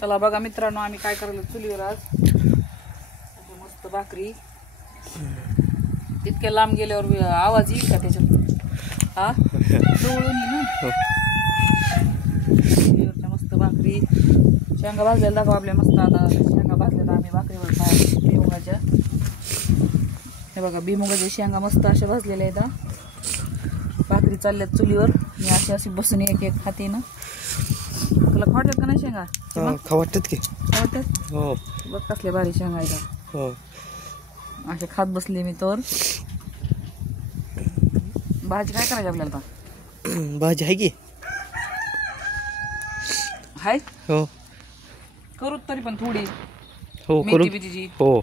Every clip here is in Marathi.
चला बघा मित्रांनो, आम्ही काय करलो चुलीवर आज मस्त भाकरी. तितक्या लांब गेल्यावर आवाज येईल का त्याच्यात? हा जवळून ना चुलीवरच्या मस्त भाकरी. शेंगा भाजलेल्या दाखवा आपल्या मस्त. आता शेंगा भाजलेल्या आम्ही भाकरीवर खायला भुईमुगाच्या. हे बघा भुईमुगाच्या शेंगा मस्त अशा भाजलेल्या आहेत. भाकरी चालल्यात चुलीवर. मी अशी अशी बसून एक एक खाते ना. तुला खावतात का नाही शेंगा? खावतात की खावतात. हो बघ कसले भारी शेंगा आहेत. हो असे खात बसले मी. तर भाजी काय करायची आपल्याला आता? भाजी आहे की हाय हो करू तरी पण थोडी. हो मेथी बिथीची. हो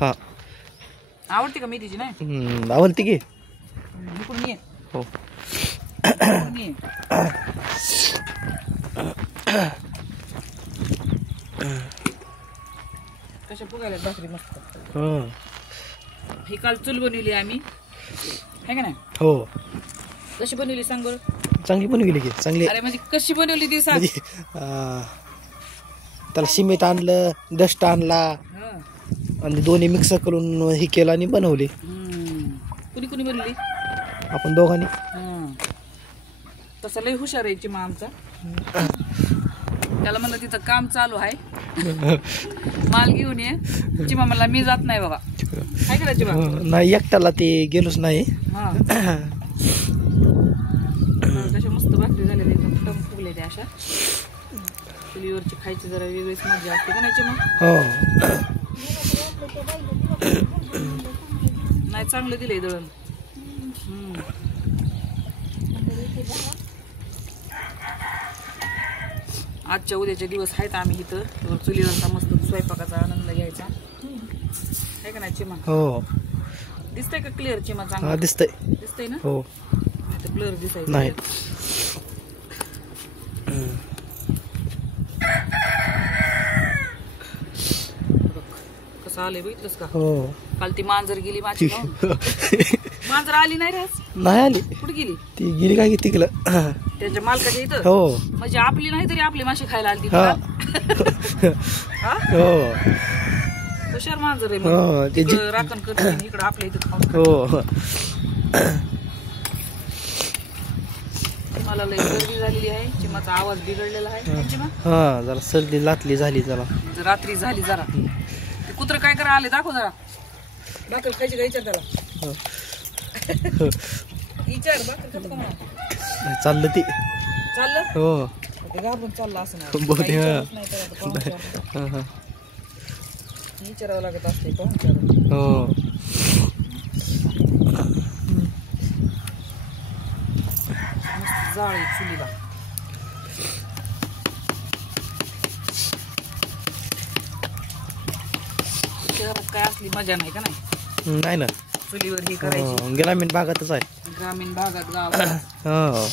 हा आवडते का मेथीची? नाही आवडते की. इकडून ये. हो इकडून ये. कशा फुगायला भाकरी मस्त. ही काल चूल बनवली आम्ही, है का नाही? हो कशी बनवली सांग बरं? चांगली बनवली की चांगली. अरे म्हणजे कशी बनवली ती सांग. त्याला सिमेंट आणलं, डस्ट आणला आणि दोन्ही मिक्स करून हे केलं आणि बनवली. कुणी कुणी बनवली? आपण दोघांनी. तसं लय हुशार आहे चिमा आमचा. त्याला म्हणलं तिथं काम चालू आहे, माल घेऊन ये. चिमा म्हणला मी जात नाही बाबा. काय करायची बा? नाही एकट्याला ते गेलोच नाही. कशा मस्त भाकरी झालेल्या एकदम फुगले त्या अशा. चुलीवरची खायची जरा वेगळीच मजा असते का नाही चिमा? हो नाही चांगलं दिलंय दळण. आजच्या उद्याचे दिवस आहेत आम्ही इथं चुलीवरचा मस्त स्वयंपाकाचा आनंद घ्यायचा, आहे का नाही चिमा? हो दिसतंय का क्लिअर चिमा? चांगलं दिसतंय. दिसतंय ना? हो ब्लर दिसायचं नाही. कसं आलंय बघितलंस का? हो काल ती मांजर गेली माझी. मांजर आली नाही रे? नाही आली. कुठे गेली? ती गेली काय तिकडं त्यांच्या मालकाच्या इथं. हो म्हणजे आपली नाही तरी आपली माशी खायला आली. हो हुशार मांजर आहे. हो तिकडं राखण करते इकडं आपल्या इथं खाऊन. हो मला लय गर्दी झालेली आहे. चिमाचा आवाज बिघडलेला आहे. चिमा हा जरा सर्दी लाटली झाली जरा. रात्री झाली जरा. ते कुत्र काय करा आले दाखव जरा. भाकर खायची का विचार त्याला. विचार भाकर खातो का म्हणा. चाललं ती. चाललं हो घाबरून चाललं असं नाही. विचारावं लागत असते पाहुणचार. हो जाळी चुलीला. शहरात काय असली मजा नाही का नाही? नाही ना. चुलीवर ही करायची. ग्रामीण भागातच आहे. ग्रामीण भागात गावात. हो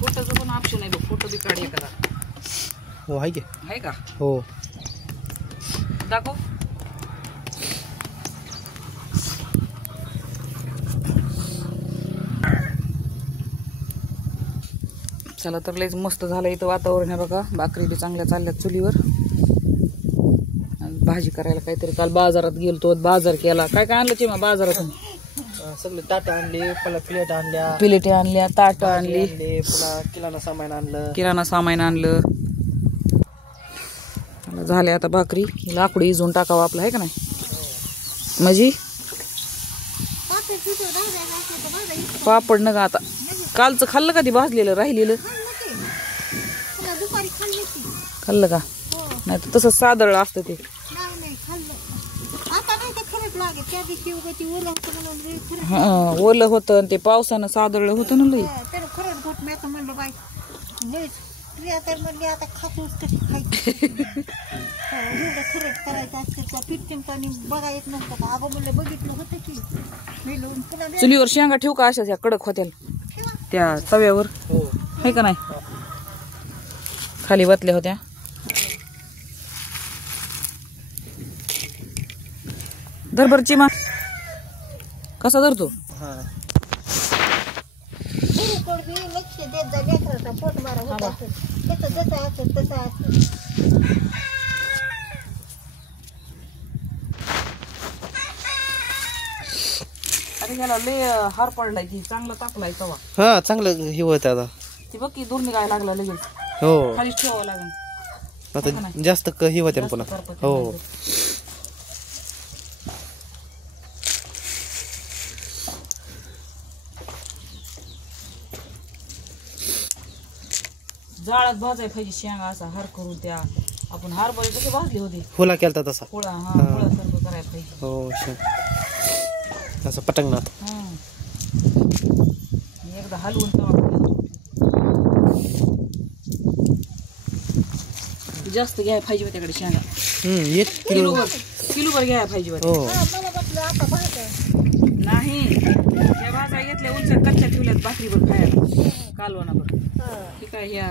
फोटोचं पण ऑप्शन आहे बघ. फोटो बी काढ एखादा. हो आहे की. आहे का? हो दाखव. चला तर लयच मस्त झालं इथं वातावरण आहे बघा. भाकरी बी चांगल्या चालल्यात चुलीवर. भाजी करायला काहीतरी काल बाजारात गेलतो, बाजार केला. काय काय आणलं चिमा बाजारातून? सगळे ताट आणले, प्लेट आणल्या, प्लेटी आणल्या, ताट आणली, पुन्हा किराणा सामान आणलं. किराणा सामान आणलं. झाले आता भाकरी. लाकडी इजून टाकावं आपलं, आहे का नाही? म्हणजे पापड न का आता कालचं खाल्लं का? ती भाजलेलं राहिलेलं खाल्लं का? नाही तर तसं सादळ असतं ते. ओलं होतं आणि ते पावसानं सादळलं होतं ना लई. चुलीवर शेंगा ठेवू का अशाच या कडक होत्या त्या तव्यावर? आहे का नाही? खाली वतल्या होत्या. धर बर चिमा. कसा धरतो? हा लक्ष देत जा लेकराचा पोट मारा होत असेल त्याचं जसं असेल तसं असेल. अरे ह्याला लय हार पडलाय की चांगला तापलाय तवा. हा चांगलं हे होत आता. ती बघ की दूर निघायला लागला लगेच. हो खाली ठेवावं लागेल. आता जास्त हे होते पुन्हा. हो जाळात भाजाय पाहिजे शेंगा असा हार करून त्या आपण हार बरे कसे भाजले होते फुला केलता तसा. पोळा हा पोळ्यासारखं करायला पाहिजे. हो असं पटंगणात. हा एकदा हलवून तवा जास्त घ्यायला पाहिजे त्याकडे शेंगा. 1 किलो किलोभर घ्यायला पाहिजे होत्या. हो मला वाटलं आता पाहतं नाही त्या भाज्या घेतल्या उंच कच्च्या ठेवल्यात भाकरीवर खायला कालवणावर. ठीक आहे ह्या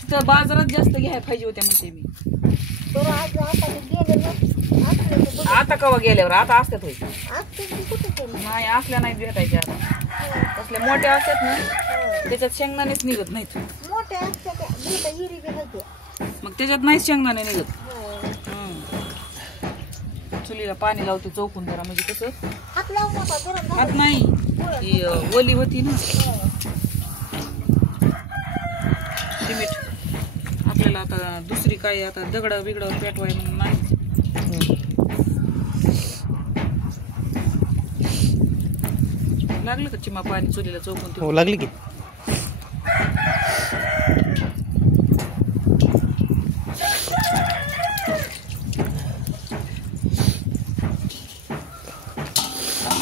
तिथं बाजारात जास्त घ्यायला पाहिजे होत्या म्हणते मी. बरं आज आता गेले ना आपलं आता कवा गेल्यावर आता असतात होय. आज तुम्ही कुठे केलं. नाही असल्या नाहीत भेटायच्या आता. असल्या मोठ्या असतात ना त्याच्यात शेंगदाणेच निघत नाहीत. मोठ्या असत्या त्या मोठ्या हिरी बी होत्या. मग त्याच्यात नाहीच शेंगदाणे निघत. चुलीला पाणी लावते चौकून जरा म्हणजे कसं हात लावू नका गरम हात नाही ती ओली होती ना सिमेंट. आपल्याला आता दुसरी काही आता दगड बिगड पेटवाय म्हणून नाही. लागलं का चिमा पाणी चुलीला चौकून हो लागली की.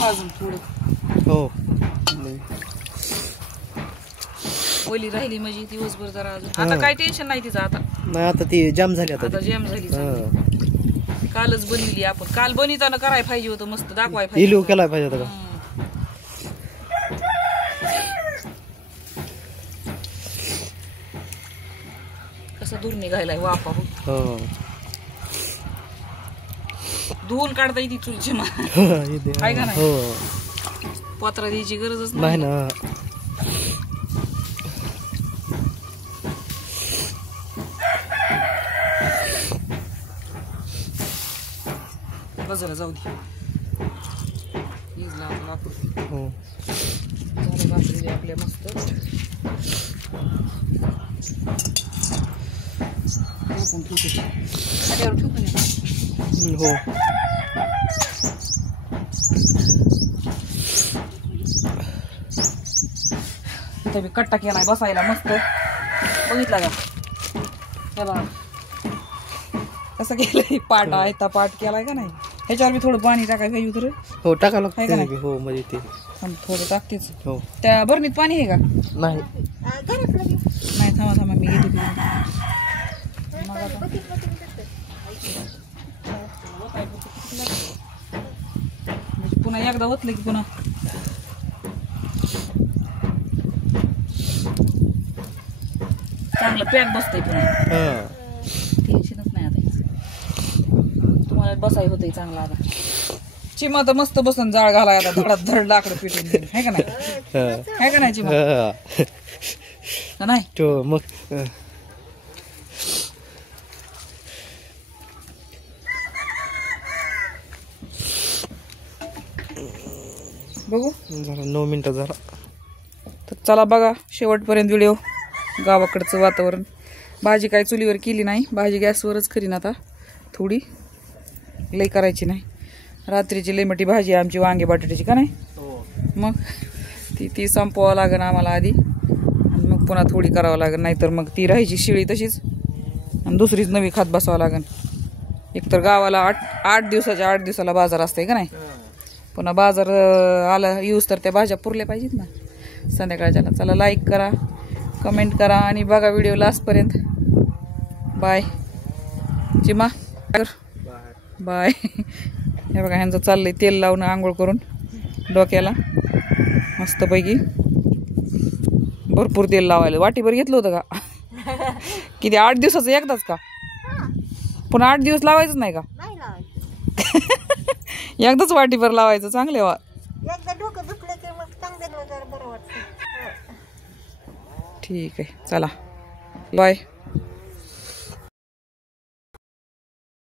अजून थोडं हो ओली राहिली म्हणजे दिवसभर जरा अजून. आता काय टेन्शन नाही तिचं आता. नाही आता ती जाम झाली आता. आता जॅम झाली चांगली. हा कालच बनविली आपण. काल बनविताना करायला पाहिजे होतं मस्त दाखवायला पाहिजे इलू होतं. केला पाहिजे होता का. कसं दूर निघायलाय वापा बघ. हो धुवून काढता येते चुलची मा इथे. आहे का नाही? हो पत्रा द्यायची गरजच नाही नाही. ना. बाजूला जाऊ दे. इजला आपला लाकूड. हो झालं भाकरी आपल्या मस्त. टाकून ठेवते. खाट्यावर ठेवू का नाही? हो इथं बी कट्टा केलाय बसायला मस्त. बघितला का हे बघा कसं केलंय. पाट आहे पाट केलाय का नाही. ह्याच्यावर बी थोडं पाणी टाकाय पाहिजे होतं रे. हो टाका आहे का नाही? लागतं. हो म्हणजे ते थोडं टाकतेच. हो त्या बरणीत पाणी आहे का नाही. घरातलं बी नाही. थांबा मी घेते पिऊन. मग आता म्हणजे पुन्हा एकदा ओतलं की पुन्हा चांगलं पॅक बसतंय पुन्हा. हा टेन्शनच नाही आता याचं. तुम्हाला बसाय होतंय चांगला आता. चिमा तर मस्त बसून जाळ घालाय आता धडात धड लाकडं पिटून आहे का नाही. आहे का नाही चिमा का नाही. तो मग बघू जरा 9 मिनिटं झाला. तर चला बघा शेवटपर्यंत व्हिडिओ. गावाकडचं वातावरण. भाजी काय चुलीवर केली नाही. भाजी गॅसवरच करीन आता. थोडी लई करायची नाही. रात्रीची लई मोठी भाजी आहे आमची वांगे बटाट्याची का नाही. मग ती संपवावं लागेल आम्हाला आधी आणि मग पुन्हा थोडी करावं लागेल. नाहीतर मग ती राहायची शिळी तशीच आणि दुसरीच नवी खात बसावं लागेल. एकतर गावाला 8 दिवसाला बाजार असतंय का नाही. पुन्हा बाजार आला यूज तर त्या भाज्या पुरल्या पाहिजेत ना संध्याकाळच्याला. चला लाईक करा कमेंट करा आणि बघा व्हिडिओ लास्टपर्यंत. Bye Chima bye. हे बघा ह्यांचं चाललंय तेल लावून आंघोळ करून डोक्याला मस्तपैकी. भरपूर तेल लावायला. वाटीभर घेतलं होतं का किती 8 दिवसाचं एकदाच का. पुन्हा 8 दिवस लावायचंच नाही का. नाही लावायचं. एकदाच वाटीभर लावायचं चांगले वा. एकदा डोकं दुखलं की मग चांगलं जरा बरं वाटतं. ठीक आहे चला बाय.